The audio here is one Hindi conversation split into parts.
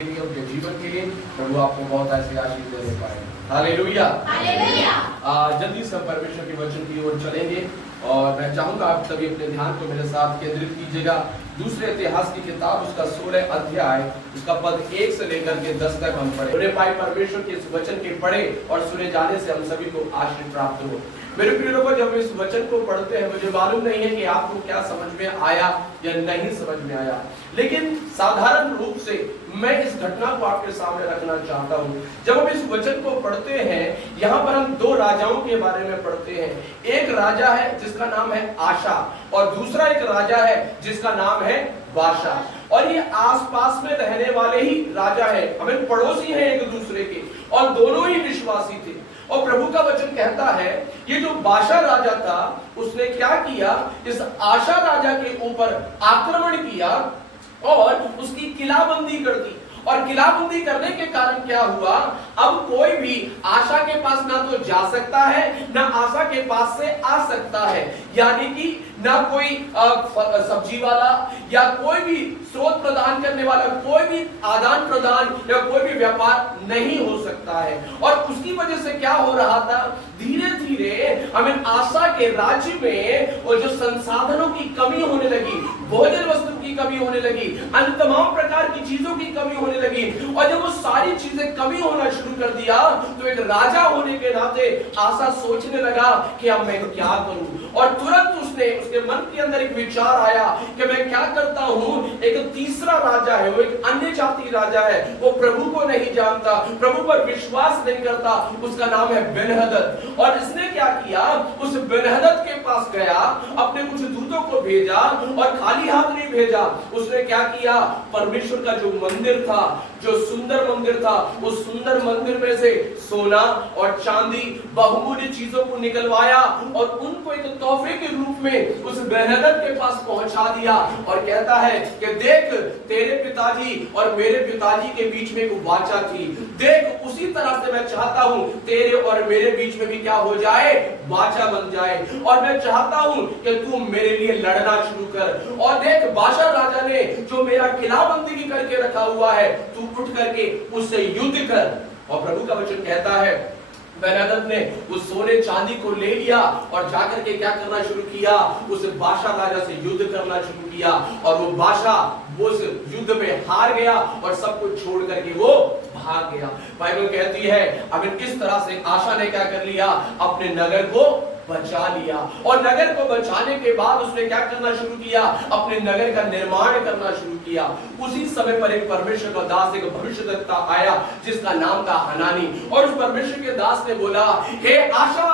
उनके जीवन के लिए प्रभु आपको बहुत ऐसे आशीष दे पाए। Hallelujah, hallelujah. जल्दी से परमेश्वर के वचन की ओर चलेंगे और मैं चाहूंगा आप सभी अपने ध्यान को मेरे साथ केंद्रित कीजिएगा। दूसरे इतिहास की किताब उसका 16 अध्याय उसका पद 1 से लेकर के 10 तक हम पढ़े। उन्हें पाई परमेश्वर के इस वचन के पढ़े और सुने जाने से हम सभी को आशीष प्राप्त हो। मेरे प्रिय लोगों, जब इस वचन को पढ़ते हैं मुझे मालूम नहीं है कि आपको क्या समझ में आया या नहीं समझ में आया, लेकिन साधारण रूप से मैं इस घटना को आपके सामने रखना चाहता हूँ। जब हम इस वचन को पढ़ते हैं, यहाँ पर हम दो राजाओं के बारे में पढ़ते हैं। एक राजा है जिसका नाम है आशा और दूसरा एक राजा है जिसका नाम है बाशा। और ये आसपास में रहने वाले ही राजा है, हमें पड़ोसी हैं एक दूसरे के, और दोनों ही विश्वासी थे। और प्रभु का वचन कहता है ये जो बाशा राजा था उसने क्या किया, इस आशा राजा के ऊपर आक्रमण किया और उसकी किलाबंदी कर दी। और किलाबंदी करने के कारण क्या हुआ, अब कोई भी आशा के पास ना तो जा सकता है ना आशा के पास से आ सकता है। यानी कि ना कोई सब्जी वाला या कोई भी स्रोत प्रदान करने वाला, कोई भी आदान प्रदान या कोई भी व्यापार नहीं हो सकता है। और उसकी वजह से क्या हो रहा था, धीरे धीरे हमें आशा के राज्य में वो जो संसाधनों की कमी होने लगी, भोजन वस्तु की कमी होने लगी, अन्य तमाम प्रकार की चीजों की कमी होने लगी। और जब वो सारी चीजें कमी होना शुरू कर दिया तो एक राजा होने के नाते आशा सोचने लगा कि अब मैं क्या करूं। और तुरंत उसके मन के अंदर एक विचार आया कि मैं क्या करता हूं। एक तीसरा राजा है, वो एक अन्य जाति राजा है, वो प्रभु को नहीं जानता, प्रभु पर विश्वास नहीं करता, उसका नाम है बेन्हदद। और इसने क्या किया, उस बेन्हदद के पास गया, अपने कुछ दूतों को भेजा और खाली हाथ नहीं भेजा। उसने क्या किया, परमेश्वर का जो मंदिर था, जो सुंदर मंदिर था, उस सुंदर मंदिर में से सोना और चांदी बहुमूल्य चीजों को निकलवाया और उनको एक तोहफे के रूप में उस बेन्हदद के पास पहुंचा दिया। और कहता है कि देख, तेरे पिताजी और मेरे पिताजी के बीच में एक वाचा थी, देख उसी तरह से मैं चाहता हूं तेरे और मेरे बीच में भी क्या हो जाए, वाचा बन जाए। और मैं चाहता हूं कि तू मेरे लिए लड़ना शुरू कर। और देख, बादशाह राजा ने जो मेरा किलाबंदी करके रखा हुआ है, तू उठ करके उससे युद्ध कर। और प्रभु का वचन कहता है बेन्हदद ने उस सोने चांदी को ले लिया और जाकर के क्या करना शुरू किया, उस बादशाह राजा से युद्ध करना शुरू किया। और वो बादशाह उस युद्ध में हार गया और सब कुछ छोड़ करके वो भाग गया। बाइबल कहती है अब किस तरह से आशा ने क्या कर लिया, अपने नगर को बचा लिया। और नगर को बचाने के बाद उसने क्या करना शुरू किया, अपने नगर का निर्माण करना शुरू किया। उसी समय पर एक परमेश्वर का दास, एक भविष्यद्वक्ता आया जिसका नाम था हनानी। और उस परमेश्वर के दास ने बोला, हे आशा,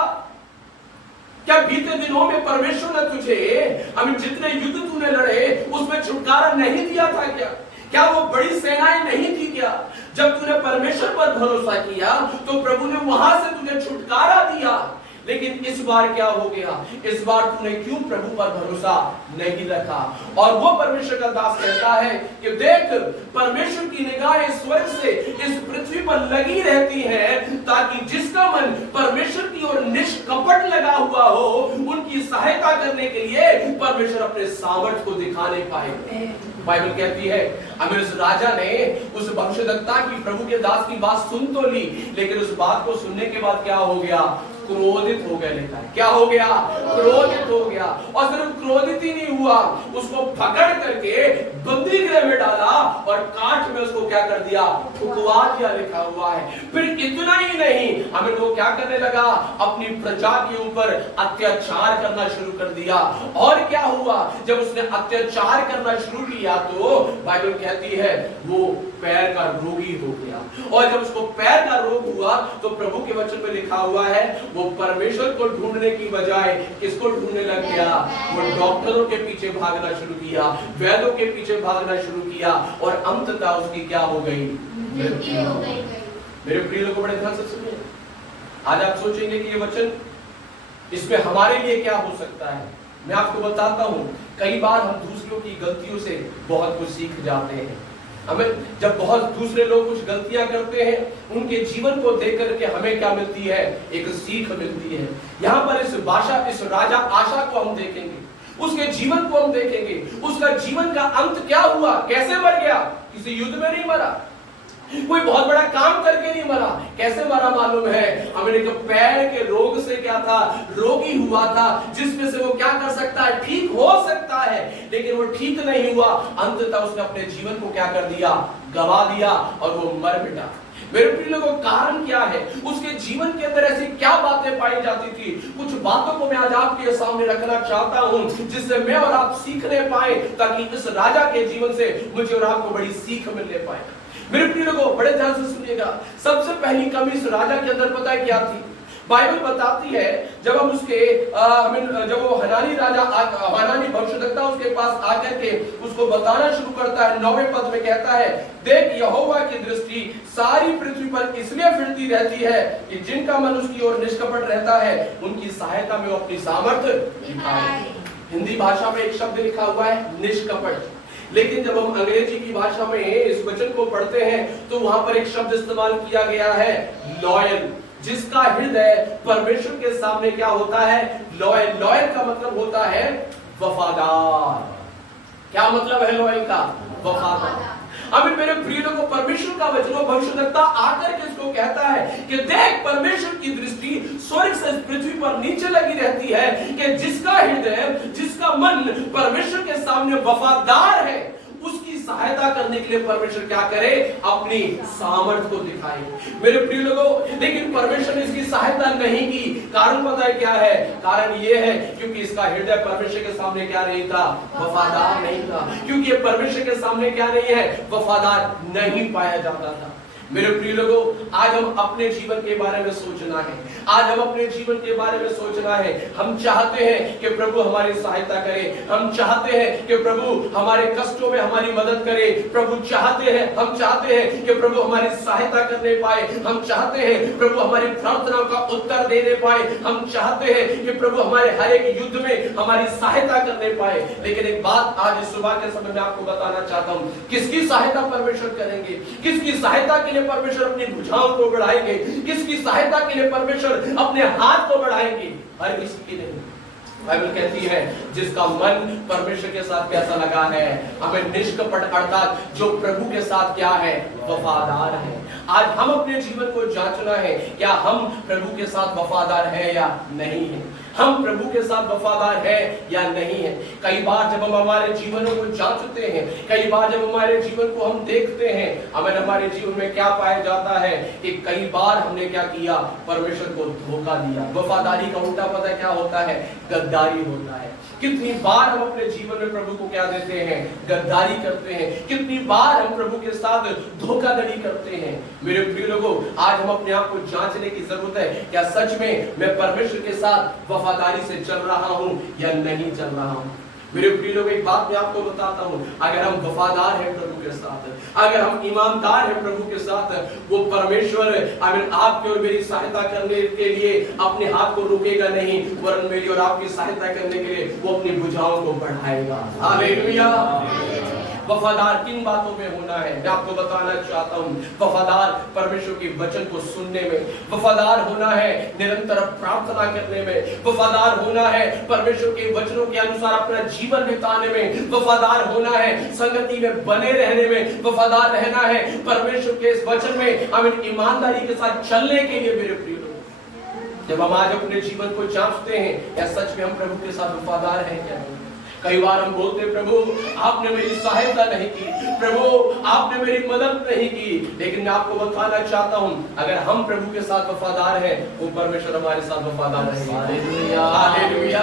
क्या बीते दिनों में परमेश्वर ने तुझे जितने युद्ध तूने लड़े उसमें छुटकारा नहीं दिया था क्या वो बड़ी सेनाएं नहीं थी क्या? जब तूने परमेश्वर पर भरोसा किया तो प्रभु ने वहां से तुझे छुटकारा दिया। लेकिन इस बार क्या हो गया, इस बार तूने क्यों प्रभु पर भरोसा नहीं रखा? और वो परमेश्वर का दास कहता है कि देख, परमेश्वर की निगाहें स्वर्ग से इस पृथ्वी पर लगी रहती हैं ताकि जिसका मन परमेश्वर की ओर निष्कपट लगा हुआ हो, उनकी सहायता करने के लिए परमेश्वर अपने सामर्थ्य को दिखाने पाए। बाइबल कहती है अमीर उस राजा ने उस भविष्यद्वक्ता की, प्रभु के दास की बात सुन तो ली, लेकिन उस बात को सुनने के बाद क्या हो गया, क्रोधित हो गया। लिखा है क्या हो गया, क्रोधित हो गया। और सिर्फ क्रोधित ही नहीं हुआ, उसको पकड़ करके बंदी गृह में डाला और काठ में उसको क्या कर दिया, ठुकवा दिया, लिखा हुआ है। फिर इतना ही नहीं, हमें वो क्या करने लगा, अपनी प्रजा के ऊपर अत्याचार करना शुरू कर दिया। और क्या हुआ, जब उसने अत्याचार करना शुरू किया तो बाइबल कहती है वो पैर का रोगी हो गया। और जब उसको पैर का रोग हुआ तो प्रभु के वचन में लिखा हुआ है वो परमेश्वर को ढूंढने की बजाय किसको ढूंढने लग गया, वो डॉक्टरों के पीछे भागना शुरू किया, वैद्यों के पीछे भागना शुरू किया और अंततः उसकी क्या हो गई, मृत्यु हो गई। मेरे प्रिय लोगों, बड़े ध्यान से सुनिए। आज आप सोचेंगे कि ये वचन, इसमें हमारे लिए क्या हो सकता है। मैं आपको बताता हूं, कई बार हम दूसरों की गलतियों से बहुत कुछ सीख जाते हैं। हमें जब बहुत दूसरे लोग कुछ गलतियां करते हैं, उनके जीवन को देख करके हमें क्या मिलती है, एक सीख मिलती है। यहाँ पर इस राजा आशा को हम देखेंगे, उसके जीवन को हम देखेंगे। उसका जीवन का अंत क्या हुआ, कैसे मर गया, किसी युद्ध में नहीं मरा, कोई बहुत बड़ा काम करके नहीं मरा। कैसे मरा मालूम है? हमें एक पैर के रोग से क्या था, रोगी हुआ था, जिसमें से वो क्या कर सकता है, ठीक हो सकता है, लेकिन वो ठीक नहीं हुआ। अंततः उसने अपने जीवन को क्या कर दिया, गवा दिया और वो मर मिटा। मेरे प्रिय लोगों, कारण क्या है? उसके जीवन के अंदर ऐसी क्या बातें पाई जाती थी? कुछ बातों को मैं आज आपके सामने रखना चाहता हूं, जिससे मैं और आप सीखने पाए, ताकि इस राजा के जीवन से मुझे और आपको बड़ी सीख मिलने पाए। मेरे प्रिय लोगों, बड़े ध्यान से सुनिएगा। सबसे पहली कमी इस राजा के अंदर पता है क्या थी? बाइबल बताती है, जब हम उसके जब वो हनानी राजा, हनानी भविष्यद्वक्ता उसके पास आकर के उसको बताना शुरू करता है, 9वें पद में कहता है, देख यहोवा की दृष्टि सारी पृथ्वी पर इसलिए फिरती रहती है कि जिनका मन उसकी ओर निष्कपट रहता है, उनकी सहायता में वो अपनी सामर्थ्य दिखाए। हिंदी भाषा में एक शब्द लिखा हुआ है निष्कपट, लेकिन जब हम अंग्रेजी की भाषा में इस वचन को पढ़ते हैं तो वहां पर एक शब्द इस्तेमाल किया गया है, लॉयल, जिसका हृदय परमेश्वर के सामने क्या होता है, लॉयल। लॉयल का मतलब होता है वफादार। क्या मतलब है लॉयल का? वफादार। अब मेरे प्रिय लोगों, परमेश्वर का वचन भविष्यद्वक्ता आकर के इसको कहता है कि देख, परमेश्वर की दृष्टि स्वर्ग से पृथ्वी पर नीचे लगी रहती है कि जिसका हृदय, जिसका मन परमेश्वर के सामने वफादार है, उसकी सहायता करने के लिए परमेश्वर क्या करे, अपनी सामर्थ को दिखाए। मेरे प्रिय लोगों, लेकिन परमेश्वर ने इसकी सहायता नहीं की। कारण पता है क्या है? कारण ये है क्योंकि इसका हृदय परमेश्वर के सामने क्या नहीं था, वफादार नहीं था। क्योंकि ये परमेश्वर के सामने क्या नहीं है, वफादार नहीं पाया जाता था। मेरे प्रिय लोगों, आज हम अपने जीवन के बारे में सोचना है। आज हम अपने जीवन के बारे में सोचना है। हम चाहते हैं कि प्रभु हमारी सहायता करे। हम चाहते हैं कि प्रभु हमारे कष्टों में हमारी मदद करे। प्रभु चाहते हैं, हम चाहते हैं कि प्रभु हमारी सहायता करने पाए। हम चाहते हैं प्रभु हमारी प्रार्थनाओं का उत्तर देने पाए। हम चाहते हैं कि प्रभु हमारे हर एक युद्ध में हमारी सहायता करने पाए। लेकिन एक बात आज इस सुबह के समय में आपको बताना चाहता हूं, किसकी सहायता परमेश्वर करेंगे? किसकी सहायता के लिए परमेश्वर अपनी भुजाओं को बढ़ाएंगे? किसकी सहायता के लिए परमेश्वर अपने हाथ को बढ़ाएंगे? हर किसी की नहीं। बाइबल कहती है जिसका मन परमेश्वर के साथ कैसा लगा है, हमें निष्कपट, अर्थात जो प्रभु के साथ क्या है, वफादार है। आज हम अपने जीवन को जांचना है, क्या हम प्रभु के साथ वफादार है या नहीं है? हम प्रभु के साथ वफादार है या नहीं है? कई बार जब हम हमारे जीवनों को जांचते हैं, कई बार जब हमारे जीवन को हम देखते हैं, हमें हमारे जीवन में क्या पाया जाता है कि कई बार हमने क्या किया, परमेश्वर को धोखा दिया। वफादारी का उल्टा पता क्या होता है? गद्दारी होता है। कितनी बार हम अपने जीवन में प्रभु को क्या देते हैं, गद्दारी करते हैं। कितनी बार हम प्रभु के साथ धोखाधड़ी करते हैं। मेरे प्रिय लोगों, आज हम अपने आप को जांचने की जरूरत है, क्या सच में मैं परमेश्वर के साथ वफादारी से चल रहा हूं या नहीं चल रहा हूं? मेरे प्रिय लोग, एक बात मैं आपको बताता हूं, अगर हम वफादार हैं प्रभु के साथ, अगर हम ईमानदार हैं प्रभु के साथ, वो परमेश्वर आपके और मेरी सहायता करने के लिए अपने हाथ को रुकेगा नहीं, वरन मेरी और आपकी सहायता करने के लिए वो अपनी भुजाओं को बढ़ाएगा। हालेलुया। वफादार किन बातों में होना है मैं आपको बताना चाहता हूं। वफादार परमेश्वर के वचन को सुनने में, वफादार होना है निरंतर प्रार्थना करने में, वफादार होना है परमेश्वर के वचनों के अनुसार अपना जीवन बिताने में, वफादार होना है संगति में बने रहने में, वफादार रहना है परमेश्वर के इस वचन में हमें ईमानदारी के साथ चलने के लिए। मेरे प्रिय लोग, जब हम आज अपने जीवन को जांचते हैं, या सच में हम प्रभु के साथ वफादार हैं क्या? कई बार हम बोलते प्रभु आपने मेरी सहायता नहीं की, प्रभु आपने मेरी मदद नहीं की। लेकिन मैं आपको बताना चाहता हूं, अगर हम प्रभु के साथ वफादार हैं, वो परमेश्वर हमारे साथ वफादार रहेगा। Hallelujah, hallelujah,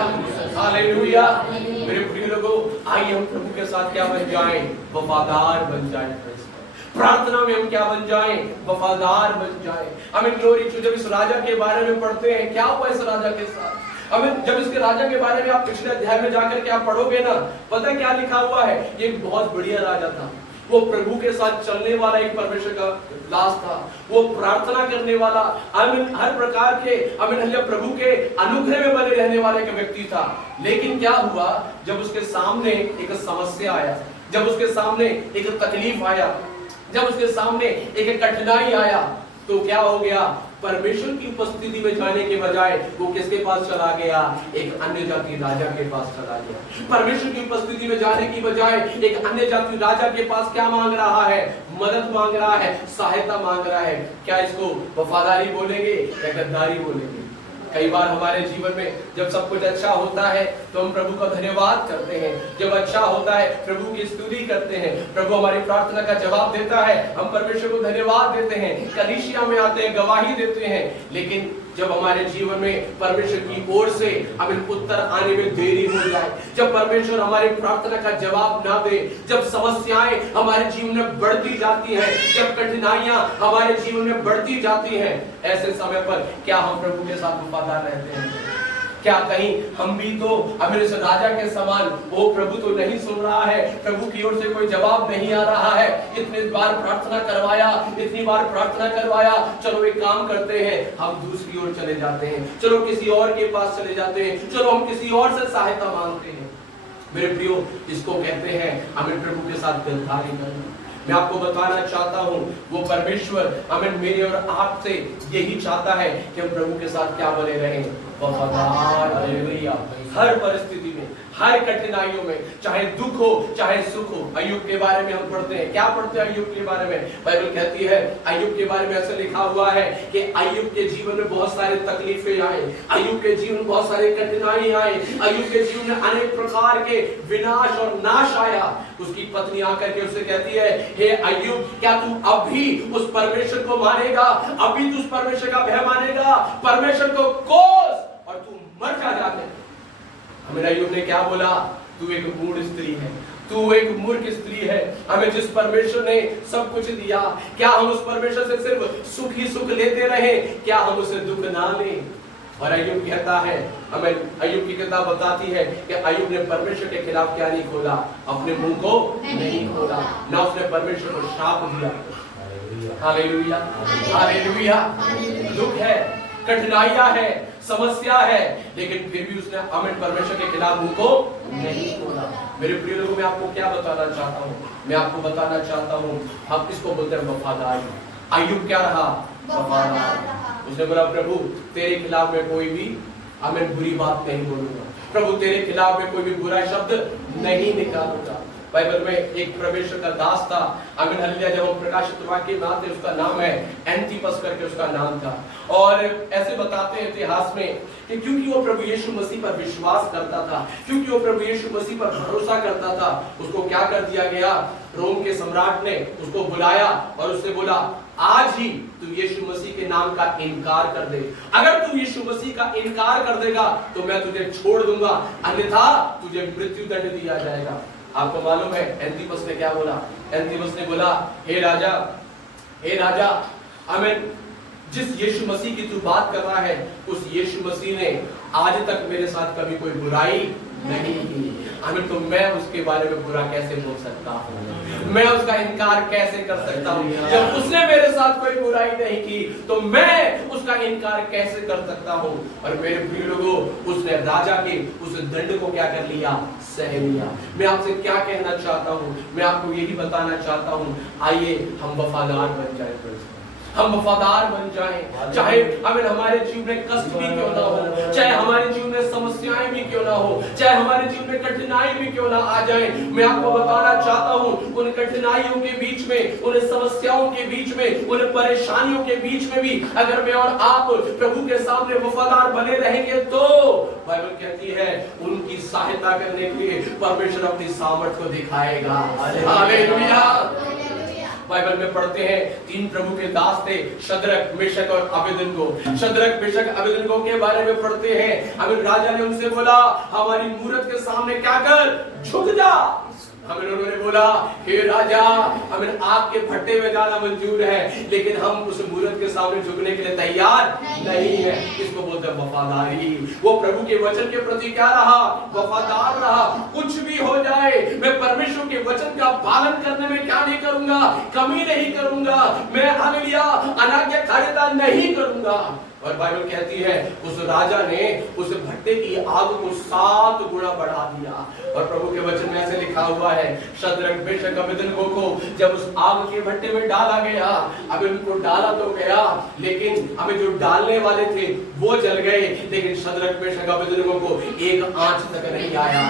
hallelujah. मेरे प्रिय लोगों, आइए हम प्रभु के साथ क्या बन जाएं, वफादार बन जाएं। प्रार्थना में हम क्या बन जाएं, वफादार बन जाएं। हमें ग्लोरी, जब इस राजा के बारे में पढ़ते हैं, क्या हुआ इस राजा के साथ? अब जब इसके राजा के बारे में आप पिछले अध्याय में जाकर के आप पढ़ोगे ना, पता है क्या लिखा हुआ है? ये एक बहुत बढ़िया राजा था। वो प्रभु के साथ चलने वाला एक परमेश्वर का दास था। वो प्रार्थना करने वाला, हर प्रकार के प्रभु के अनुग्रह में बने रहने वाले का व्यक्ति था। लेकिन क्या हुआ, जब उसके सामने एक समस्या आया, जब उसके सामने एक तकलीफ आया, जब उसके सामने एक कठिनाई आया, तो क्या हो गया? परमेश्वर की उपस्थिति में जाने के बजाय वो किसके पास चला गया? एक अन्य जाति राजा के पास चला गया। परमेश्वर की उपस्थिति में जाने की बजाय एक अन्य जाति राजा के पास क्या मांग रहा है? मदद मांग रहा है, सहायता मांग रहा है। क्या इसको वफादारी बोलेंगे या गद्दारी बोलेंगे? कई बार हमारे जीवन में जब सब कुछ अच्छा होता है तो हम प्रभु का धन्यवाद करते हैं, जब अच्छा होता है प्रभु की स्तुति करते हैं, प्रभु हमारी प्रार्थना का जवाब देता है, हम परमेश्वर को धन्यवाद देते हैं, कलीसिया में आते हैं, गवाही देते हैं। लेकिन जब हमारे जीवन में परमेश्वर की ओर से हमें उत्तर आने में देरी हो जाए, जब परमेश्वर हमारी प्रार्थना का जवाब ना दे, जब समस्याएं हमारे जीवन में बढ़ती जाती हैं, जब कठिनाइयां हमारे जीवन में बढ़ती जाती हैं, ऐसे समय पर क्या हम प्रभु के साथ वफादार रहते हैं? क्या कहीं हम भी तो हमें इस राजा के समान, वो प्रभु तो नहीं सुन रहा है, प्रभु की ओर से कोई जवाब नहीं आ रहा है, इतने बार प्रार्थना करवाया, इतनी बार प्रार्थना करवाया, चलो एक काम करते हैं, हम दूसरी ओर चले जाते हैं, चलो किसी और के पास चले जाते हैं, चलो हम किसी और से सहायता मांगते हैं। मेरे प्रियो, इसको कहते हैं हमें प्रभु के साथ गद्दारी करना। मैं आपको बताना चाहता हूँ, वो परमेश्वर हमें मेरे और आपसे यही चाहता है कि हम प्रभु के साथ क्या बने रहें? वफादार। हालेलुया। हर परिस्थिति में, हर कठिनाइयों में, चाहे दुख हो चाहे सुख हो। अय्यूब के बारे में हम पढ़ते हैं, क्या पढ़ते हैं अय्यूब के बारे में? बाइबल कहती है अय्यूब के बारे में ऐसा लिखा हुआ है कि अय्यूब के जीवन में बहुत सारे तकलीफें आए, अय्यूब के जीवन में बहुत सारे कठिनाई आए, अय्यूब के जीवन में अनेक प्रकार के विनाश और नाश आया। उसकी पत्नी आकर के उससे कहती है, हे अय्यूब, क्या तू अभी उस परमेश्वर को मानेगा? अभी तू उस परमेश्वर का भय मानेगा? परमेश्वर को कोस और तू मर जाते। हमें अय्यूब ने क्या बोला? तू एक मूढ़ स्त्री है, तू एक मूर्ख स्त्री है। हमें जिस परमेश्वर ने सब कुछ दिया, क्या हम उस परमेश्वर से सिर्फ सुख ही सुख लेते रहे? क्या हम उसे दुख ना लें? और अय्यूब कहता है, हमें अय्यूब की किताब बताती है कि अय्यूब ने परमेश्वर के खिलाफ क्या नहीं खोला? अपने मुंह को नहीं खोला, ना उसने परमेश्वर को श्राप दिया। Hallelujah, hallelujah. दुख है, कठिनाइयां है, समस्या है, लेकिन फिर भी उसने हमें परमेश्वर के खिलाफ मुंह को नहीं खोला। मेरे प्रिय लोगों, मैं आपको क्या बताना चाहता हूँ? मैं आपको बताना चाहता हूँ, हम इसको बोलते हैं वफादारी। अय्यूब क्या रहा? वफादार। उसने बोला, प्रभु तेरे खिलाफ में कोई भी हमें बुरी बात नहीं बोलूंगा, प्रभु तेरे खिलाफ में कोई भी बुरा शब्द नहीं निकालूंगा। बाइबल में एक परमेश्वर का दास था, आमीन हालेलुया, जब हम प्रकाशित वाक्य में आते, उसका नाम है एंटिपस करके उसका नाम था। और ऐसे बताते हैं इतिहास में कि क्योंकि वो प्रभु यीशु मसीह पर विश्वास करता था, क्योंकि वो प्रभु यीशु मसीह पर भरोसा करता था, उसको क्या कर दिया गया? रोम के सम्राट ने उसको बुलाया और उससे बोला, आज ही तू यीशु मसीह के नाम का इनकार कर दे। अगर तू यीशु मसीह का इनकार कर देगा तो मैं तुझे छोड़ दूंगा, अन्यथा तुझे मृत्यु दंड दिया जाएगा। आपको मालूम है एंटिपस ने क्या बोला? एंटिपस ने बोला, हे राजा, हे राजा, आमीन, जिस यीशु मसीह की तू बात कर रहा है, उस यीशु मसीह ने आज तक मेरे साथ कभी कोई बुराई नहीं की। आमीन, तो मैं उसके बारे में बुरा कैसे बोल सकता हूँ? मैं उसका इनकार कैसे कर सकता हूँ? जब उसने मेरे साथ कोई बुराई नहीं की तो मैं उसका इनकार कैसे कर सकता हूँ? और मेरे प्रिय लोगों, उसने राजा के उस दंड को क्या कर लिया? सह लिया। मैं आपसे क्या कहना चाहता हूँ? मैं आपको यही बताना चाहता हूँ, आइए हम वफादार बन जाए, हम वफादार बन जाएं। चाहे हमें हमारे जीवन में कष्ट भी क्यों ना हो, चाहे हमारे जीवन में समस्याएं भी क्यों ना हो, चाहे हमारे जीवन में कठिनाई भी क्यों ना आ जाए, मैं आपको बताना चाहता हूं, उन कठिनाइयों के बीच में, उन समस्याओं के बीच में, उन परेशानियों के बीच में भी अगर मैं और आप प्रभु के सामने वफादार बने रहेंगे तो बाइबल कहती है उनकी सहायता करने के लिए परमेश्वर अपनी सामर्थ्य को दिखाएगा। हालेलुया। बाइबल में पढ़ते हैं, तीन प्रभु के दास थे, शद्रक, मेशक और अबेदनगो। शद्रक, मेशक, अबेदनगो के बारे में पढ़ते हैं, हमें राजा ने उनसे बोला, हमारी मूरत के सामने क्या कर? झुक जा। हमें उन्होंने बोला, हे राजा, हमें आग के भट्टे में जाना मंजूर है, लेकिन हम उस मूरत के सामने झुकने के लिए तैयार नहीं है। इसको बोलते हैं वफादारी। वो प्रभु के वचन के प्रति क्या रहा? वफादार रहा। कुछ भी हो जाए, मैं परमेश्वर के वचन का पालन करने में क्या नहीं करूंगा? कमी नहीं करूंगा। मैं हालेलुया आज्ञाकारिता नहीं करूंगा। और बाइबल कहती है उस राजा ने उस भट्टे की आग को 7 गुना बढ़ा दिया। और प्रभु के वचन में ऐसे लिखा हुआ है, शद्रक मेशक अबेदनगो को जब उस आग के भट्टे में डाला गया, अब उनको डाला तो गया, लेकिन हमें जो डालने वाले थे वो जल गए, लेकिन शद्रक मेशक अबेदनगो को एक आंच तक नहीं आया।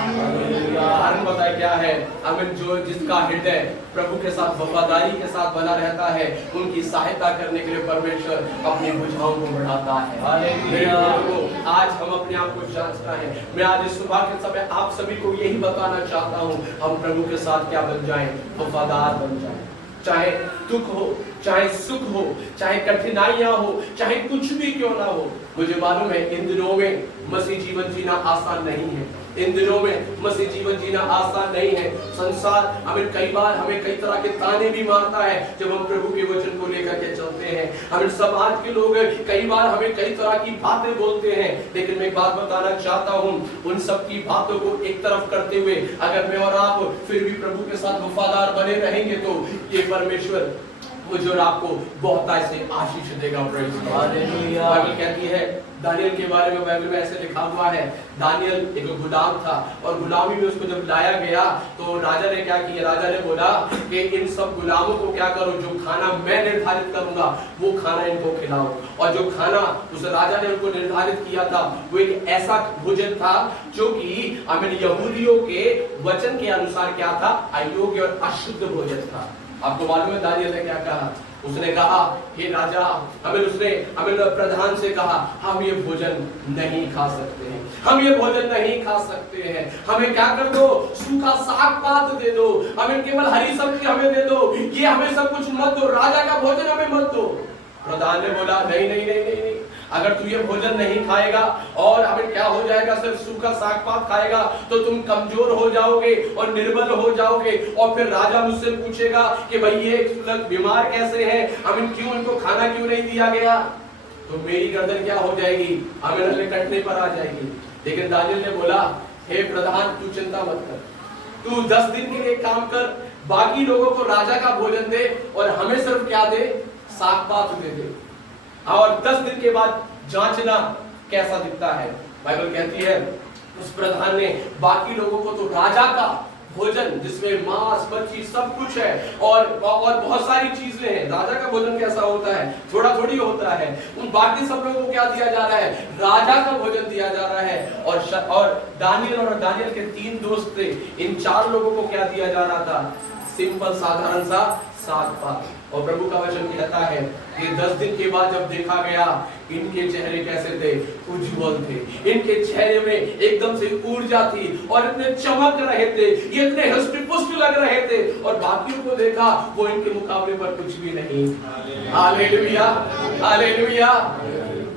कारण पता है क्या है? हमें जो जिसका हृदय प्रभु के साथ वफादारी के साथ बना रहता है, उनकी सहायता करने के लिए परमेश्वर अपनी भुजाओं को बढ़ाता है। आज हम अपने आप को जांचना है। मैं आज इस सुबह के समय आप सभी को यही बताना चाहता हूँ, हम प्रभु के साथ क्या बन जाएं? वफादार बन जाएं। चाहे दुख हो, चाहे सुख हो, चाहे कठिनाइयां हो, चाहे कुछ भी क्यों ना हो। मुझे मालूम है इन दिनों में मसीह जीवन जीना आसान नहीं है। इन दिनों में मसीह जीवन जीना आसान नहीं है। संसार हमें कई बार कई तरह के ताने भी मारता है जब हम प्रभु के वचन को लेकर के चलते हैं। हमें समाज के लोग कई बार हमें कई तरह की बातें बोलते हैं, लेकिन मैं एक बात बताना चाहता हूँ, उन सब की बातों को एक तरफ करते हुए अगर मैं और आप फिर भी प्रभु के साथ वफादार बने रहेंगे तो ये परमेश्वर मुझे और आपको बहुत ऐसे आशीष देगा। बाइबल कहती है दानियल के बारे में, बाइबल में ऐसे लिखा हुआ है, दानियल एक गुलाम था और गुलामी में उसको जब लाया गया तो राजा ने क्या किया? राजा ने बोला कि इन सब गुलामों को क्या करो, जो खाना मैं निर्धारित करूंगा वो खाना इनको खिलाओ। और जो खाना उस राजा ने उनको निर्धारित किया था वो एक ऐसा भोजन था जो कि यहूदियों के वचन के अनुसार क्या था? अयोग्य और अशुद्ध भोजन था। आपको मालूम है दानियल ने क्या कहा? उसने कहा, हे राजा, हमें प्रधान से कहा हम ये भोजन नहीं खा सकते हैं, हम ये भोजन नहीं खा सकते हैं, हमें क्या कर दो? सूखा साग पात दे दो, हमें केवल हरी सब्जी हमें दे दो, ये हमें सब कुछ मत दो, राजा का भोजन हमें मत दो। प्रधान ने बोला नहीं नहीं नहीं नहीं नहीं, अगर तू ये भोजन नहीं खाएगा और हमें क्या हो जाएगा? सिर्फ सूखा साग पात खाएगा तो तुम कमजोर हो जाओगे और निर्बल हो जाओगे, और फिर राजा मुझसे पूछेगा कि भाई ये बीमार कैसे हैं, हमें क्यों इनको खाना क्यों नहीं दिया गया? तो मेरी गर्दन क्या हो जाएगी? हमें नले कटने पर आ जाएगी। लेकिन दानियल ने बोला, हे प्रधान तू चिंता मत कर, तू 10 दिन के लिए काम कर, बाकी लोगों को राजा का भोजन दे और हमें सिर्फ क्या दे? साग पात दे दे, और 10 दिन के बाद जांचना कैसा दिखता है। बाइबल कहती है उस प्रधान ने बाकी लोगों को तो राजा का भोजन जिसमें मांस मच्छी सब कुछ है और बहुत सारी चीजें हैं। राजा का भोजन कैसा होता है? थोड़ा थोड़ी होता है। उन बाकी सब लोगों को क्या दिया जा रहा है? राजा का भोजन दिया जा रहा है। और दानियल के 3 दोस्त थे, इन 4 लोगों को क्या दिया जा रहा था? सिंपल साधारण सा साग पात। और प्रभु का वचन कहता है कि 10 दिन के बाद जब देखा गया, इनके चेहरे कैसे थे? उज्जवल थे, इनके चेहरे में एकदम से ऊर्जा थी और इतने चमक रहे थे, ये इतने हष्ट-पुष्ट लग रहे थे, और बाकियों को देखा वो इनके मुकाबले पर कुछ भी नहीं। Hallelujah hallelujah.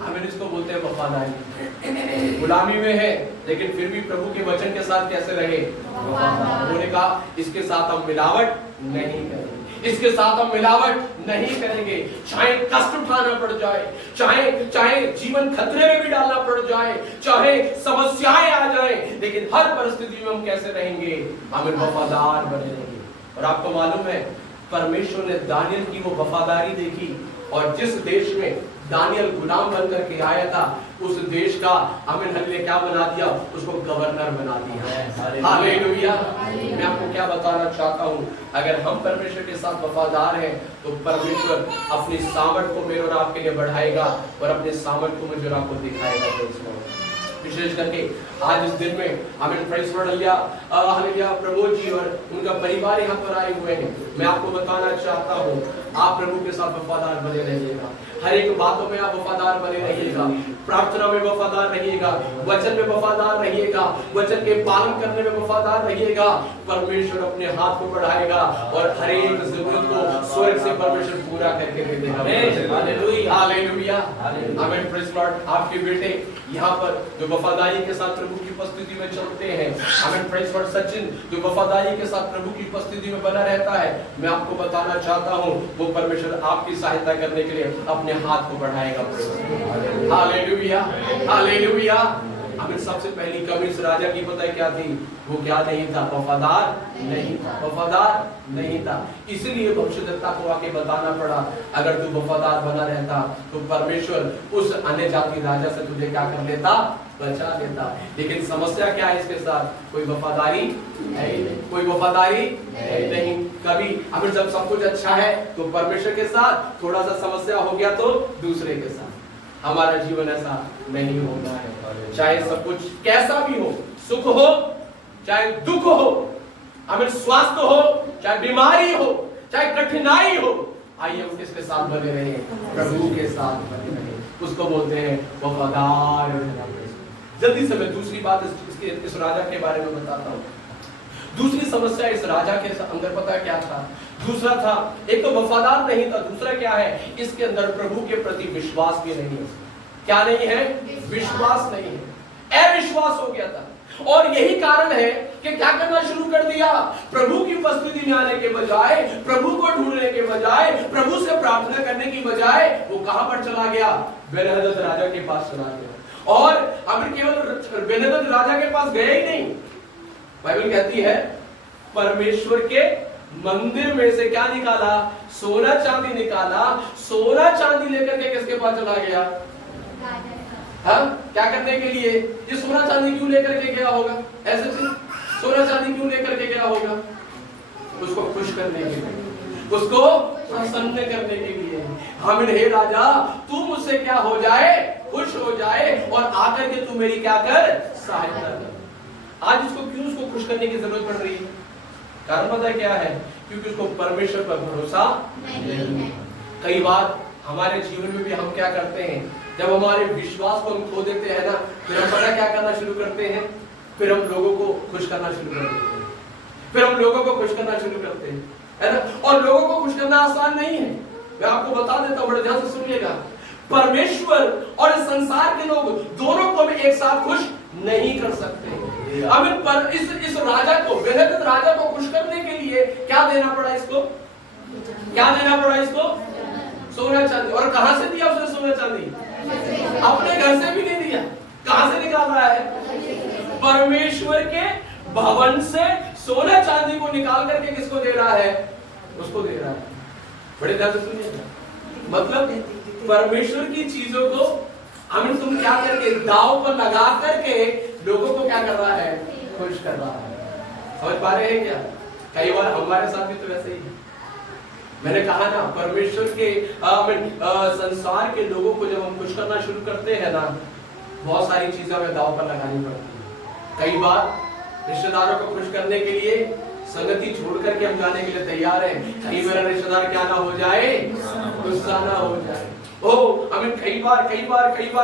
हमें इसको बोलते हैं वफादारी। गुलामी में है लेकिन फिर भी प्रभु के वचन के साथ कैसे रहे? उन्होंने कहा इसके साथ हम मिलावट नहीं करेंगे, इसके साथ हम मिलावट नहीं करेंगे, चाहे कष्ट उठाना पड़ जाए, चाहे जीवन खतरे में भी डालना पड़ जाए, चाहे समस्याएं आ जाए, लेकिन हर परिस्थिति में हम कैसे रहेंगे? हमें वफादार बने रहेंगे। और आपको मालूम है परमेश्वर ने दानियल की वो वफादारी देखी, और जिस देश में दानियल गुलाम बनकर के आया था उस देश का ने क्या बना दिया? उसको गवर्नर बना दिया। हालेलुया। मैं आपको क्या बताना चाहता हूँ, अगर हम परमेश्वर के साथ वफादार हैं तो परमेश्वर अपनी सामर्थ को मेरे और आपके लिए बढ़ाएगा और अपने सामर्थ को मुझे और आपको दिखाएगा। विशेष करके आज इस दिन में हमें हालेलुया प्रमोद जी और उनका परिवार यहाँ पर आए हुए हैं। मैं आपको बताना चाहता हूँ आप प्रभु के साथ वफादार बने रहिएगा, हर एक बातों में आप वफादार बने रहिएगा, प्रार्थना में वफादार रहिएगा, वचन में वफादार रहिएगा, वचन के पालन करने में वफादार रहिएगा। परमेश्वर अपने हाथ को बढ़ाएगा और हर एक जरूरत को स्वर्ग से परमेश्वर पूरा करके दे देगा। हालेलुया हालेलुया आमीन। Praise Lord. आपके बेटे यहाँ पर जो वफादारी के साथ प्रभु की उपस्थिति में चलते हैं, आमीन। Praise Lord. सचिन जो वफादारी के साथ प्रभु की उपस्थिति में बना रहता है, मैं आपको बताना चाहता हूँ वो परमेश्वर आपकी सहायता करने के लिए अपने हाथ को बढ़ाएगा। Hallelujah hallelujah. हमें सबसे पहली कमी इस राजा की पता है क्या थी? वो क्या नहीं था? वफादार नहीं था, वफादार नहीं था। इसलिए भविष्यद्वक्ता को आके बताना पड़ा, अगर तू वफादार बना रहता तो परमेश्वर उस अन्य जाति राजा से तुझे क्या कर लेता? बचा लेता। लेकिन समस्या क्या है इसके साथ? कोई वफादारी है ही नहीं, कोई वफादारी है ही नहीं। कभी अगर जब सब कुछ अच्छा है तो परमेश्वर के साथ, थोड़ा सा समस्या हो गया तो दूसरे के साथ। हमारा जीवन ऐसा नहीं होना है। चाहे सब कुछ कैसा भी हो, सुख हो चाहे दुख हो, हमें स्वास्थ्य हो चाहे बीमारी हो, चाहे कठिनाई हो, आइए हम किसके साथ बने रहे? प्रभु के साथ बने रहे। उसको बोलते हैं वफादार। जल्दी से मैं दूसरी बात इस राजा के बारे में बताता हूँ। दूसरी समस्या इस राजा के अंदर पता क्या था? दूसरा था, एक तो वफादार नहीं था, दूसरा क्या है? इसके अंदर प्रभु के प्रति विश्वास भी नहीं है। क्या नहीं है? विश्वास नहीं है, अविश्वास हो गया था। और यही कारण है कि क्या करना शुरू कर दिया? प्रभु की उपस्थिति में आने के बजाय, प्रभु को ढूंढने के बजाय, प्रभु से प्रार्थना करने की बजाय वो कहां पर चला गया? बेन्हदद राजा के पास चला गया। और अब केवल बेन्हदद राजा के पास गया ही नहीं, बाइबल कहती है परमेश्वर के मंदिर में से क्या निकाला? सोना चांदी निकाला। सोना चांदी लेकर के किसके पास चला गया? हाँ, क्या करने के लिए? ये सोना चांदी क्यों लेकर के गया होगा? ऐसे सोना चांदी क्यों लेकर के गया होगा? उसको खुश करने के लिए, उसको प्रसन्न करने के लिए। हम हे राजा, तू मुझसे क्या हो जाए? खुश हो जाए, और आकर के तू मेरी क्या कर? सहायता कर। आज उसको क्यों उसको खुश करने की जरूरत पड़ रही है? कारण पता है क्या है? क्योंकि उसको परमेश्वर पर भरोसा नहीं है। कई बार हमारे जीवन में भी हम क्या करते हैं? जब हमारे विश्वास को हम खो देते हैं ना, फिर हम पता क्या करना शुरू करते हैं? फिर हम लोगों को खुश करना शुरू कर देते हैं। फिर हम लोगों को खुश करना शुरू करते हैं, है ना? और लोगों को खुश करना आसान नहीं है। मैं आपको बता देता हूं, बड़े ध्यान से सुनिएगा। परमेश्वर और इस संसार के लोग दोनों को भी एक साथ खुश नहीं कर सकते। अब पर इस राजा को, बेन्हदद राजा को खुश करने के लिए क्या देना पड़ा इसको? क्या देना पड़ा इसको? सोना चांदी। और कहां से दिया उसने सोना चांदी? अपने घर से भी नहीं दिया। कहां से निकाल रहा है? परमेश्वर के भवन से सोना चांदी को निकाल करके किसको दे रहा है? उसको दे रहा है। बड़े ध्यान से सुनिएगा। मतलब परमेश्वर की चीजों को हमें तुम क्या करके दाव पर लगा करके लोगों को क्या कर रहा है? खुश कर रहा है। समझ पा रहे हैं क्या? कई बार हमारे साथ भी तो वैसे ही है। मैंने कहा ना, परमेश्वर के संसार के लोगों को जब हम खुश करना शुरू करते हैं ना, बहुत सारी चीजें हमें दाव पर लगानी पड़ती है। कई बार रिश्तेदारों को खुश करने के लिए संगति छोड़ करके हम जाने के लिए तैयार हैं। कहीं मेरा रिश्तेदार क्या ना हो जाए, गुस्सा ना हो जाए। हमें कई बार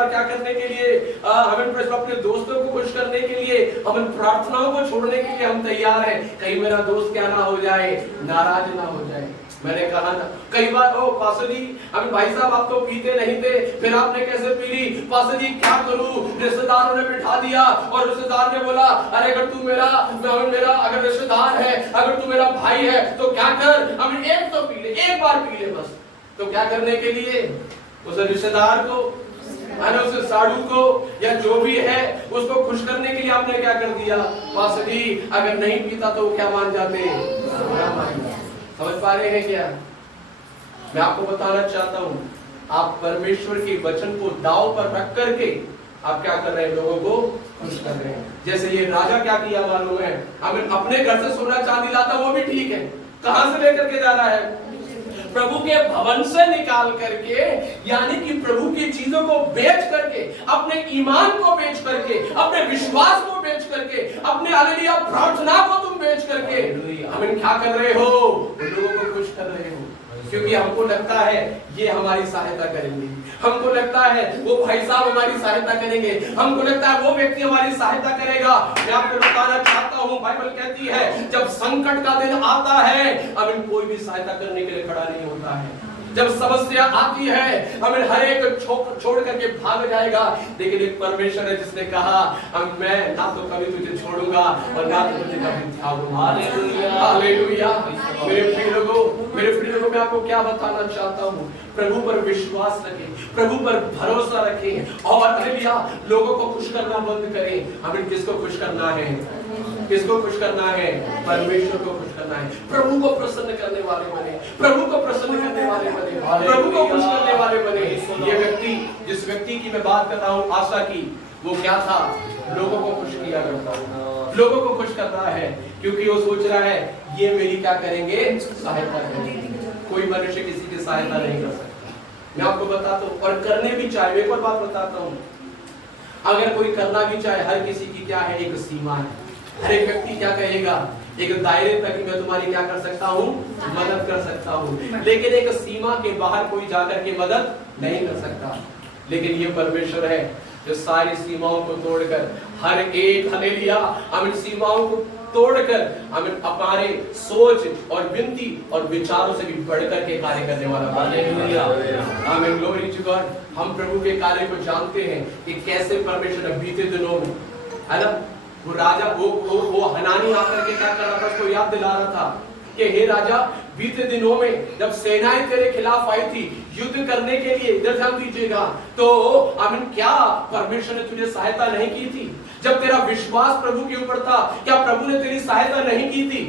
क्या करने के लिए, हमें अपने दोस्तों को खुश करने के लिए, हमें प्रार्थनाओं को छोड़ने के लिए हम तैयार हैं। कहीं मेरा दोस्त क्या ना हो जाए, नाराज ना हो जाए। मैंने कहा ना, कई बार पास्टर जी, अभी भाई साहब आप तो पीते नहीं थे, फिर आपने कैसे पी ली? पास्टर जी क्या करूं? रिश्तेदारों ने बिठा दिया और रिश्तेदार ने बोला, अरे अगर तू मेरा अगर रिश्तेदार है, अगर तू मेरा भाई है तो क्या कर, अभी एक तो पी ले, एक बार पी ले बस। तो क्या करने के लिए? उस रिश्तेदार को, उस साधु को, या जो भी है उसको खुश करने के लिए आपने क्या कर दिया? पास्टर जी अगर नहीं पीता तो क्या मान जाते? समझ पा रहे हैं क्या? मैं आपको बताना चाहता हूं, आप परमेश्वर के वचन को दांव पर रख करके आप क्या कर रहे हैं? लोगों को खुश कर रहे हैं। जैसे ये राजा क्या किया मालूम है? हमें अपने घर से सोना चांदी लाता, वो भी ठीक है, कहां से लेकर के जा रहा है? प्रभु के भवन से निकाल करके, यानी कि प्रभु की चीजों को बेच करके, अपने ईमान को बेच करके, अपने विश्वास को बेच करके, अपने हालेलुया प्रार्थना को तुम बेच करके हमें क्या कर रहे हो? लोगों को खुश कर रहे हो। क्योंकि हमको लगता है ये हमारी सहायता करेंगे, हमको लगता है वो भाई साहब हमारी सहायता करेंगे, हमको लगता है वो व्यक्ति हमारी सहायता करेगा। मैं आपको बताना चाहता हूँ, बाइबल कहती है जब संकट का दिन आता है, हमें कोई भी सहायता करने के लिए खड़ा नहीं होता है। जब समस्या आती है, हमें हर एक छोड़ करके भाग जाएगा। लेकिन एक परमेश्वर है जिसने कहा, मैं ना तो कभी तुझे छोड़ूंगा और ना तो तुझे कभी त्यागूंगा। Hallelujah, hallelujah. मेरे प्रिय लोगों, मेरे प्रिय लोगों, मैं आपको क्या बताना चाहता हूँ, प्रभु पर विश्वास रखें, प्रभु पर भरोसा रखें और हालेलुया लोगों को खुश करना बंद करें। हमें किसको खुश करना है? किसको खुश करना है? परमेश्वर को खुश करना है। प्रभु को प्रसन्न करने वाले बने, प्रभु को प्रसन्न करने वाले बने, प्रभु को खुश करने वाले बने। ये व्यक्ति, जिस व्यक्ति की मैं बात कर रहा हूँ आशा की, वो क्या था? लोगों को खुश किया करता हूँ, लोगों को खुश कर रहा है, क्योंकि वो सोच रहा है ये मेरी क्या करेंगे? सहायता करेंगे। कोई मनुष्य किसी की सहायता नहीं कर सकता। मैं आपको बताता हूँ, और करने भी चाहे, एक और बात बताता हूँ, अगर कोई करना भी चाहे, हर किसी की क्या है? एक सीमा है। हर एक व्यक्ति क्या कहेगा? एक दायरे तक मैं तुम्हारी क्या कर सकता हूँ? मदद कर सकता हूँ, लेकिन एक सीमा के बाहर कोई जाकर के मदद नहीं कर सकता। लेकिन ये परमेश्वर है जो सारी सीमाओं को तोड़कर, हर एक हालेलुया हम सीमाओं को तोड़कर हमें हमारे सोच और विनती और विचारों से भी बढ़कर के कार्य करने वाला हालेलुया, आमीन, ग्लोरी टू गॉड। हम प्रभु के कार्य को जानते हैं कि कैसे परमेश्वर ने बीते दिनों में, है ना, वो राजा वो हनानी आकर के क्या कर रहा था? उसको याद दिला रहा था कि हे राजा, बीते दिनों में जब सेनाएं तेरे खिलाफ आई थी युद्ध करने के लिए, इधर ध्यान दीजिएगा, तो आमीन, क्या परमेश्वर ने तुझे सहायता नहीं की थी? जब तेरा विश्वास प्रभु के ऊपर था, क्या प्रभु ने तेरी सहायता नहीं की थी?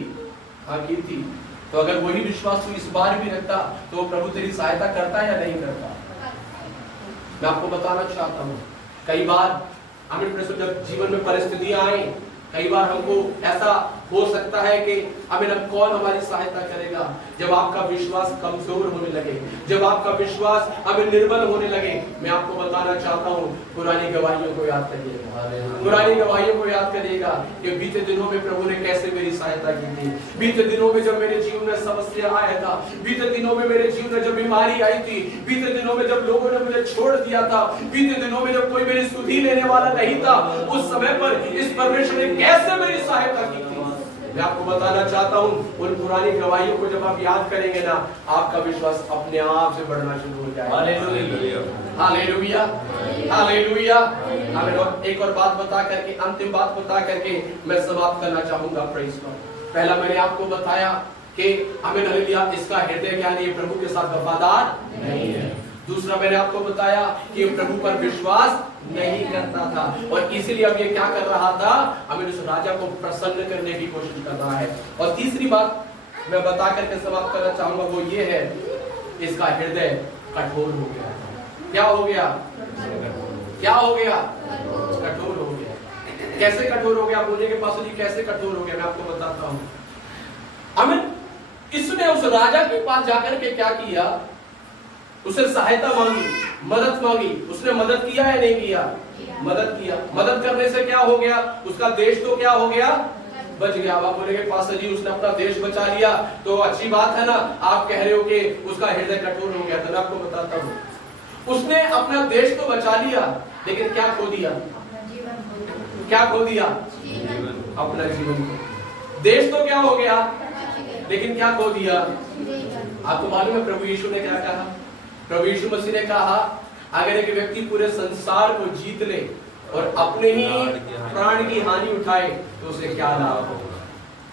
हाँ, की थी। तो अगर वही विश्वास तू इस बार भी रखता, तो प्रभु तेरी सहायता करता या नहीं करता? मैं आपको बताना चाहता हूँ, कई बार आमीन, जब जीवन में परिस्थितियां आए, कई बार हमको ऐसा हो सकता है कि आमीन, अब कौन हमारी सहायता करेगा? जब आपका विश्वास कमजोर होने लगे, जब आपका विश्वास आमीन निर्बल होने लगे, मैं आपको बताना चाहता हूँ, पुरानी गवाहियों को याद करिएगा, पुरानी गवाहियों को याद करिएगा कि बीते दिनों में प्रभु ने कैसे मेरी सहायता की थी। बीते दिनों में जब मेरे जीवन में समस्या आया था, बीते दिनों में मेरे जीवन में जब बीमारी आई थी, बीते दिनों में जब लोगों ने मुझे छोड़ दिया था, बीते दिनों में जब कोई मेरी सुधि लेने वाला नहीं था, उस समय पर इस परमेश्वर ने कैसे मेरी सहायता की थी। मैं आपको बताना चाहता हूँ, उन पुरानी गवाहियों को जब आप याद करेंगे ना, आपका विश्वास अपने आप से बढ़ना शुरू हो जाएगा। Hallelujah, hallelujah, hallelujah. और एक और बात बता करके, अंतिम बात बता करके मैं समाप्त करना चाहूंगा। Praise God. पहला मैंने आपको बताया कि आमीन, हालेलुया, इसका हृदय क्या नहीं, प्रभु के साथ वफादार नहीं है। दूसरा मैंने आपको बताया कि प्रभु पर विश्वास नहीं करता था, और इसीलिए अब ये क्या कर रहा था? हमें उस राजा को प्रसन्न करने की कोशिश कर रहा है। और तीसरी बात मैं बता करके समाप्त करना चाहूंगा, वो ये है, इसका हृदय कठोर हो गया। क्या हो गया? क्या हो गया? कठोर हो गया। कैसे कठोर हो गया? बोले के पास जी कैसे कठोर हो गया? मैं आपको बताता हूँ। आमीन, इसने उस राजा के पास जाकर के क्या किया? उससे सहायता मांगी, मदद मांगी। उसने मदद किया या नहीं किया? मदद किया। मदद करने से क्या हो गया? उसका देश तो क्या हो गया? बच गया। आप बोलेंगे पास्टर जी उसने अपना देश बचा लिया, तो अच्छी बात है ना। आप कह रहे हो कि उसका हृदय कठोर हो गया, तो मैं आपको बताता हूँ, उसने अपना देश तो बचा लिया, लेकिन क्या खो दिया? क्या खो दिया? अपना जीवन को। देश तो क्या हो गया, लेकिन क्या खो दिया? आपको मालूम है प्रभु यीशु ने क्या कहा? प्रभु यीशु मसीह ने कहा, अगर एक व्यक्ति पूरे संसार को जीत ले और अपने ही प्राण की हानि उठाए तो उसे क्या लाभ होगा?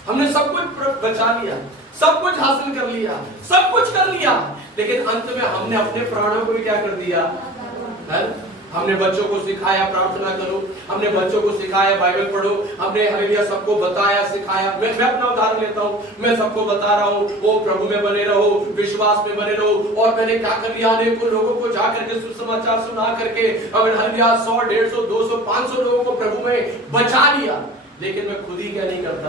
हमने सब कुछ बचा लिया, सब कुछ हासिल कर लिया, सब कुछ कर लिया, लेकिन अंत में हमने अपने प्राणों को भी क्या कर दिया? हमने बच्चों को सिखाया प्रार्थना करो, हमने बच्चों को सिखाया बाइबल पढ़ो, हमने हालेलुया सबको बताया सिखाया। मैं अपना उदाहरण लेता हूँ, मैं सबको बता रहा हूँ वो प्रभु में बने रहो, विश्वास में बने रहो, और मैंने क्या कर लिया? अनेकों लोगों को जा करके सुसमाचार सुना करके हमें हालेलुया 100, 150, 200, 500 लोगों को प्रभु में बचा लिया, लेकिन मैं खुद ही क्या नहीं करता?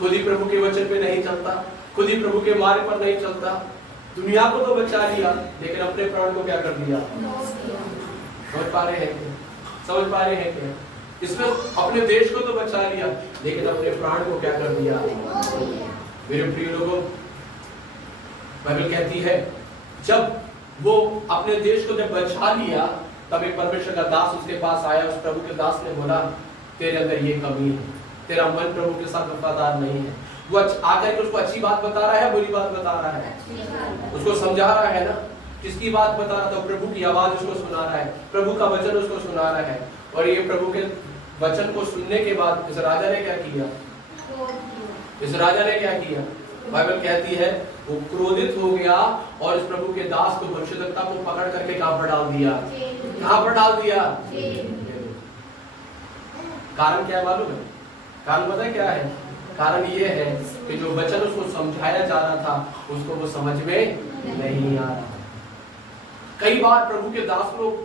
खुद ही प्रभु के वचन पे नहीं चलता, खुद ही प्रभु के मार्ग पर नहीं चलता। दुनिया को तो बचा लिया, लेकिन अपने प्राण को क्या कर दिया? समझ पा रहे हैं क्या? समझ पा रहे हैं क्या? इसमें अपने देश को तो बचा लिया, लेकिन अपने प्राण को क्या कर दिया? मेरे प्रिय लोगों, बाइबल कहती है जब वो अपने देश को जब बचा लिया, तब एक परमेश्वर का दास उसके पास आया। उस प्रभु के दास ने बोला, तेरे अंदर ये कमी है, तेरा मन प्रभु के साथ वफादार नहीं है। वो आकर के उसको अच्छी बात बता रहा है, बुरी बात बता रहा है? उसको समझा रहा है ना। किसकी बात बता रहा था? प्रभु की आवाज उसको सुना रहा है, प्रभु का वचन उसको सुना रहा है। और ये प्रभु के वचन को सुनने के बाद इस राजा ने क्या किया? इस राजा ने क्या किया? बाइबल कहती है वो क्रोधित हो गया और इस प्रभु के दास को भविष्यद्वक्ता को पकड़ करके कहां पर डाल दिया? कहां पर डाल दिया? कारण क्या है मालूम है? कारण पता है क्या है? कारण ये है कि जो वचन उसको समझाया जा रहा था उसको वो समझ में नहीं आ रहा। कई बार प्रभु के दास लोग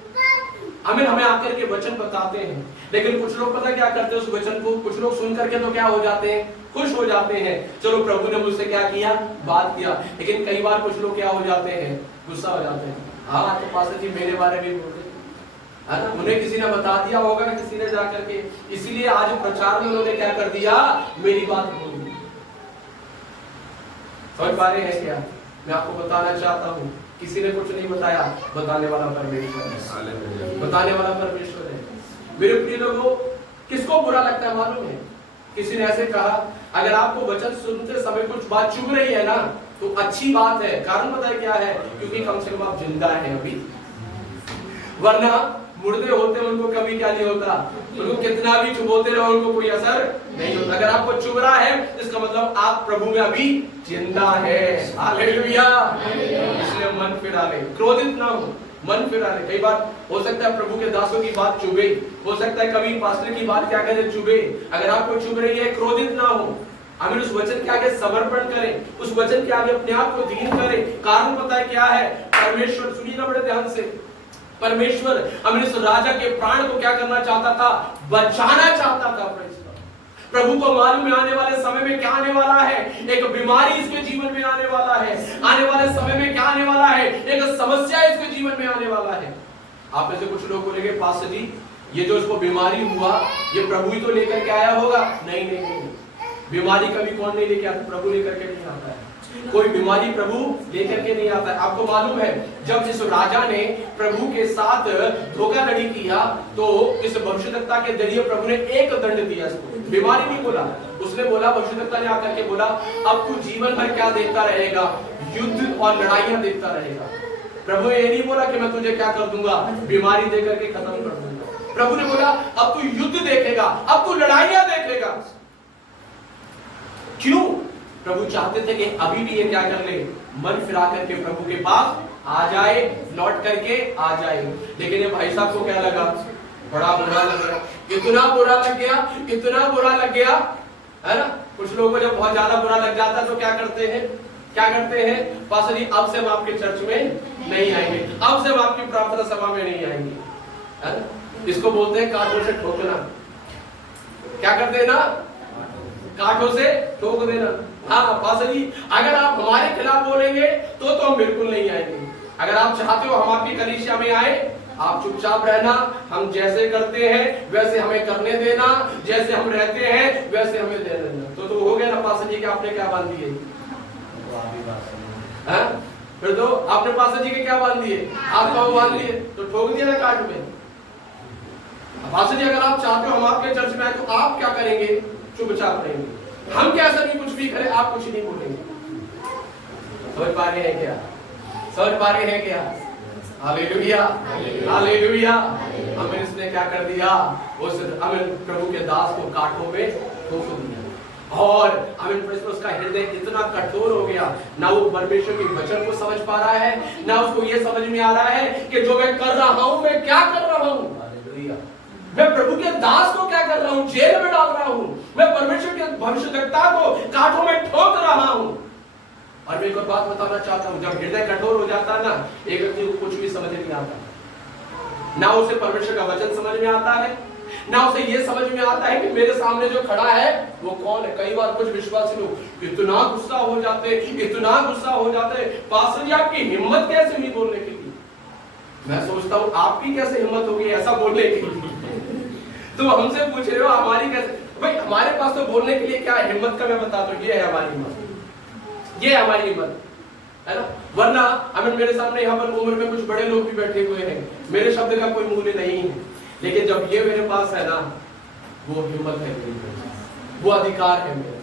हमें आकर के वचन बताते हैं, लेकिन कुछ लोग पता क्या करते हैं उस वचन को, कुछ लोग सुन करके तो क्या हो जाते हैं? खुश हो जाते हैं, चलो प्रभु ने मुझसे क्या किया? बात किया। लेकिन कई बार कुछ लोग क्या हो जाते हैं? गुस्सा हो जाते हैं। हाँ तो पास्टर जी मेरे बारे में बोल रहे हैं, उन्हें किसी ने बता दिया होगा, किसी ने जाकर के, इसीलिए आज प्रचार में उन्होंने क्या कर दिया? मेरी बात बोल दी। समझ पा रहे हैं क्या? मैं आपको बताना चाहता हूँ, किसी ने कुछ नहीं बताया, बताने वाला परमेश्वर है। बताने वाला परमेश्वर है। मेरे प्रिय लोगों, किसको बुरा लगता है मालूम है? किसी ने ऐसे कहा, अगर आपको वचन सुनते समय कुछ बात चुभ रही है ना तो अच्छी बात है। कारण पता है क्या है? क्योंकि कम से कम आप जिंदा हैं अभी, वरना मुर्दे होते उनको कभी क्या नहीं होता, उनको कितना भी चुभोते रहो उनको कोई असर नहीं होता। अगर आपको चुभ रहा है इसका मतलब आप प्रभु में अभी जिंदा है। हालेलुया। इसलिए मन फिरा ले, क्रोधित ना हो, मन फिरा ले। कई बार हो सकता है प्रभु के दासों की बात चुभे, हो सकता है कभी पास्टर की बात क्या करे चुभे। अगर आपको चुभ रही है क्रोधित ना हो, हमें उस वचन के आगे समर्पण करें, उस वचन के आगे अपने आप को दीन करें। कारण पता है क्या है? परमेश्वर, सुनिए ना बड़े ध्यान से, परमेश्वर हमें इस राजा के प्राण को क्या करना चाहता था? बचाना चाहता था। प्रभु को मालूम है आने वाले समय में क्या आने वाला है। एक बीमारी इसके जीवन में आने वाला है, आने वाले समय में क्या आने वाला है? एक समस्या इसके जीवन में आने वाला है। आप में से कुछ लोग बोलेंगे पास्टर जी ये जो इसको बीमारी हुआ ये प्रभु ही तो लेकर के आया होगा। नहीं नहीं नहीं, बीमारी कभी कौन नहीं लेके आता? प्रभु लेकर के नहीं आता है। कोई बीमारी प्रभु लेकर के नहीं आता है। आपको मालूम है जब इस राजा ने प्रभु के साथ धोखाधड़ी किया तो इस भविष्यद्वक्ता के जरिए प्रभु ने एक दंड दिया इसको, बीमारी नहीं बोला। उसने बोला, भविष्यद्वक्ता ने आकर के बोला, अब तू जीवन भर क्या देखता रहेगा? युद्ध और लड़ाइयां देखता रहेगा। प्रभु ने ये नहीं बोला कि मैं तुझे क्या कर दूंगा? बीमारी देकर के खत्म कर दूंगा। प्रभु ने बोला अब तू युद्ध देखेगा, अब तू लड़ाइयां देखेगा। क्यों? प्रभु चाहते थे कि अभी भी ये क्या कर ले? मन फिरा करके प्रभु के पास आ जाए, लौट करके आ जाए। लेकिन ये भाई साहब को क्या लगा? बड़ा बुरा लग गया। इतना बुरा लग गया, इतना बुरा लग गया, है ना? कुछ लोगों को जब बहुत ज्यादा बुरा लग जाता है तो क्या करते हैं? क्या करते हैं? पास्टर जी अब से हम आपके चर्च में नहीं आएंगे, अब से हम आपकी प्रार्थना सभा में नहीं आएंगे, है ना? इसको बोलते हैं कांटों से ठोकना। क्या करते हैं ना? कांटों से ठोक देना। हाँ पास्टर जी अगर आप हमारे खिलाफ बोलेंगे तो हम बिल्कुल नहीं आएंगे। अगर आप चाहते हो हम आपकी कलीसिया में आए, आप चुपचाप रहना, हम जैसे करते हैं वैसे हमें करने देना, जैसे हम रहते हैं वैसे हमें दे देना। तो हो गया ना पास्टर जी कि आपने क्या बांध दिए? फिर तो आपने पास्टर जी के क्या बांध दिए? आपका वो बांध दिए तो ठोक दिया ना काट में। पास्टर जी अगर आप चाहते हो हम आपके चर्च में आए तो आप क्या करेंगे? चुपचाप रहेंगे। हम कैसा नहीं कुछ भी करें आप कुछ नहीं बोलेंगे। समझ पा रहे हैं क्या? समझ पा रहे हैं क्या? Hallelujah, hallelujah. हमें इसने क्या कर दिया? उस हमें प्रभु के दास को कांटों में ठोक दिया और हमें उसका हृदय इतना कठोर हो गया, ना वो परमेश्वर के वचन को समझ पा रहा है, ना उसको ये समझ में आ रहा है कि जो मैं कर रहा हूं मैं क्या कर रहा हूं। मैं प्रभु के दास को क्या कर रहा हूं? जेल में डाल रहा हूं। मैं परमेश्वर के भविष्यद्वक्ता को कांटों में ठोक रहा हूं। और मैं एक और बात बताना चाहता हूं, जब हृदय कठोर हो जाता है ना, एक व्यक्ति को कुछ भी समझ नहीं आता। ना उसे परमेश्वर का वचन समझ में आता है, ना उसे ये समझ में आता है कि मेरे सामने जो खड़ा है वो कौन है। कई बार कुछ विश्वासी लोग इतना गुस्सा हो जाते, इतना गुस्सा हो जाते, पास्टर जी आपकी हिम्मत कैसे हुई बोलने के लिए? मैं सोचता हूँ आपकी कैसे हिम्मत होगी ऐसा बोलने की? तुम हमसे पूछ रहे हो हमारी कैसे? भाई हमारे पास तो बोलने के लिए क्या है? हिम्मत का मैं बताता हूँ, ये है हमारी हिम्मत, ये है हमारी हिम्मत, है ना? वरना हमें मेरे सामने यहाँ पर उम्र में कुछ बड़े लोग भी बैठे हुए हैं, मेरे शब्द का कोई मूल्य नहीं है, लेकिन जब ये मेरे पास है ना, वो हिम्मत है, वो अधिकार है मेरा।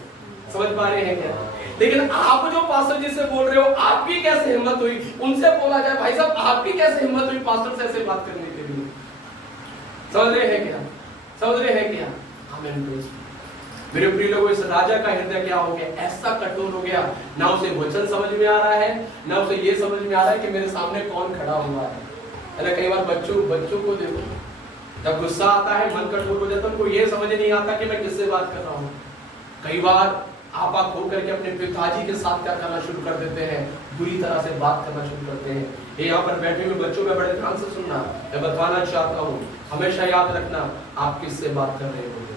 समझ पा रहे हैं क्या? लेकिन आप जो पास्टर जी से बोल रहे हो आपकी कैसे हिम्मत हुई? उनसे बोला जाए भाई साहब आपकी कैसे हिम्मत हुई पास्टर से ऐसे बात करने के लिए? समझ रहे हैं क्या? समझ रहे हैं क्या? आमीन। मेरे प्रिय लोगों, इस राजा का हृदय क्या हो गया? ऐसा कठोर हो गया, ना उसे वचन समझ में आ रहा है, ना उसे ये समझ में आ रहा है कि मेरे सामने कौन खड़ा हुआ है। अरे कई बार बच्चों को देखो, जब गुस्सा आता है, मन कठोर हो जाता है, उनको ये समझ नहीं आता कि मैं किससे बात कर रहा हूँ। कई बार आपा खो करके अपने पिताजी के साथ क्या करना शुरू कर देते हैं, बुरी तरह से बात करना शुरू करते हैं। ये यहाँ पर बैठे हुए बच्चों में बड़े ध्यान से सुनना, मैं बताना चाहता हूँ, हमेशा याद रखना आप किससे बात कर रहे हो।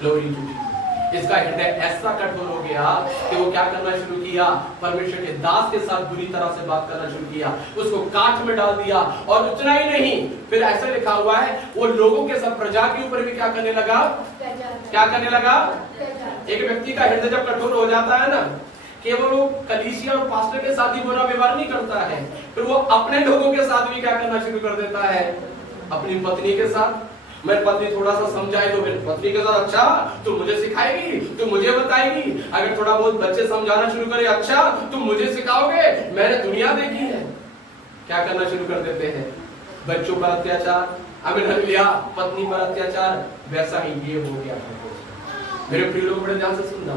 Glory to Jesus. इसका हृदय ऐसा कठोर हो गया कि वो क्या करना शुरू किया, परमेश्वर के दास के साथ बुरी तरह से बात करना शुरू किया, उसको काट में डाल दिया। और उतना ही नहीं, फिर ऐसा लिखा हुआ है वो लोगों के साथ, प्रजा के ऊपर भी क्या करने लगा, क्या करने लगा। एक व्यक्ति का हृदय जब कठोर हो जाता है ना, केवल वो कलीसिया और पास्टर के साथ ही बुरा व्यवहार नहीं करता है, फिर वो अपने लोगों के साथ भी क्या करना शुरू कर देता है, अपनी पत्नी के साथ। मेरी पत्नी थोड़ा सा समझाए तो मेरी पत्नी के साथ, अच्छा तू मुझे सिखाएगी, तू मुझे बताएगी। अगर थोड़ा बहुत बच्चे समझाना शुरू करे, अच्छा तुम मुझे सिखाओगे, मैंने दुनिया देखी है। क्या करना शुरू कर देते हैं, बच्चों पर अत्याचार, हालेलुया, पत्नी पर अत्याचार। वैसा ही ये हो गया। मेरे प्रिय लोग बड़े ध्यान से सुनना,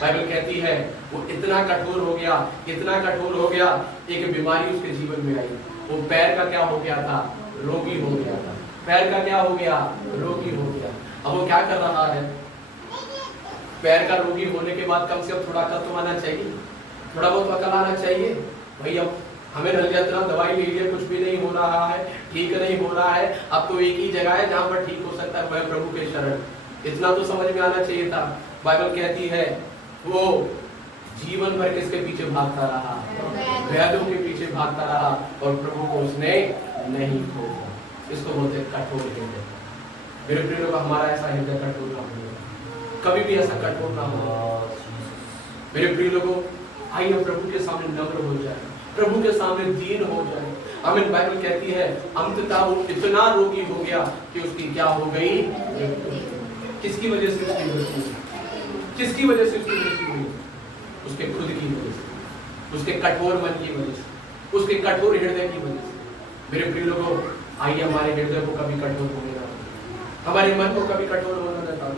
बाइबल कहती है वो इतना कठोर हो गया, इतना कठोर हो गया, एक बीमारी उसके जीवन में आई। वो पैर का क्या हो गया था, रोगी हो गया था। पैर का क्या हो गया, रोगी हो गया। अब वो क्या कर रहा है, पैर का रोगी होने के बाद कम से कम थोड़ा अकल तो आना चाहिए, थोड़ा बहुत अकल आना चाहिए। भाई अब हमें इतना दवाई ले लिए, कुछ भी नहीं हो रहा है, ठीक नहीं हो रहा है, अब तो एक ही जगह है जहाँ पर ठीक हो सकता है, वह प्रभु के शरण। इतना तो समझ में आना चाहिए था। बाइबल कहती है वो जीवन भर किसके पीछे भागता रहा, वैद्यों के पीछे भागता रहा, और प्रभु को उसने नहीं खोजा। इसको बोलते कठोर हृदय। मेरे प्रिय लोग, हमारा ऐसा हृदय कठोर ना हो, कभी भी ऐसा कठोर ना हो। मेरे प्रिय लोगों, आइए प्रभु के सामने नम्र हो जाए, प्रभु के सामने दीन हो जाए। आमीन। बाइबल कहती है अंततः वो इतना रोगी हो गया कि उसकी क्या हो गई, किसकी वजह से उसकी मृत्यु हुई, किसकी वजह से उसकी मृत्यु हुई, उसके खुद की वजह से, उसके कठोर मन की वजह से, उसके कठोर हृदय की वजह से। मेरे प्रिय लोगों, आइए हमारे हृदय को कभी कठोर होने ना, हमारे मन को कभी कठोर होने देता।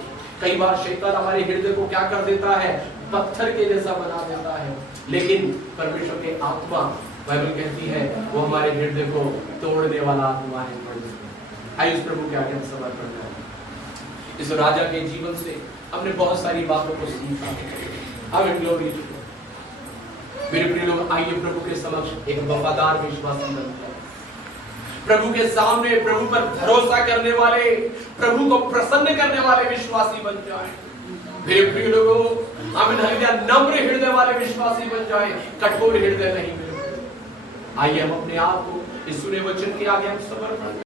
कई बार शैतान हमारे हृदय को क्या कर देता है, पत्थर के जैसा बना देता है, लेकिन परमेश्वर की आत्मा, बाइबल कहती है वो हमारे हृदय को तोड़ने वाला आत्मा है। आइए उस प्रभु के आगे हम समर्पण करें। इस राजा के जीवन से हमने बहुत सारी बातों को सीखा। आमीन, ग्लोरी टू गॉड। मेरे प्रिय लोग, आइए प्रभु के समक्ष एक वफादार विश्वासी बन जाए, प्रभु के सामने प्रभु पर भरोसा करने वाले, प्रभु को प्रसन्न करने वाले विश्वासी बन जाए। मेरे प्रिय लोगों, आमीन, हालेलुया, नम्र हृदय वाले विश्वासी बन जाए, कठोर हृदय नहीं। आइए हम अपने आप को इस सुने वचन के आगे हम समर्पण